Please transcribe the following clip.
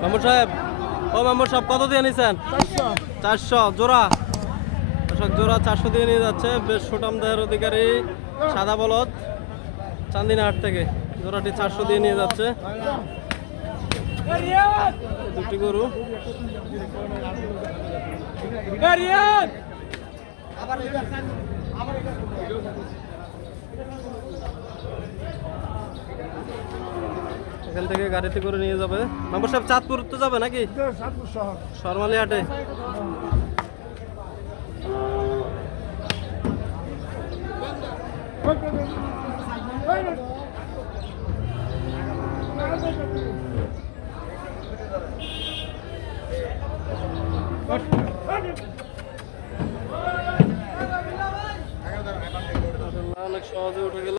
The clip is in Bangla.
মামুর সাহেব, ও মামুর সাহেব কত দিয়ে নিছেন? 400 জোড়া। দর্শক জোড়া 400 দিয়ে নিয়ে যাচ্ছে। বেশ সুঠাম দেহের অধিকারী সাদা বলদ চান্দিনাহাট থেকে জোড়াটি 400 দিয়ে নিয়ে যাচ্ছে। দুটি গরু এখান থেকে গাড়িতে করে নিয়ে যাবে। মামুর সাহেব চাঁদপুর তো যাবে নাকি? শর্মালি হাটে। অনেক সহজে উঠে গেল।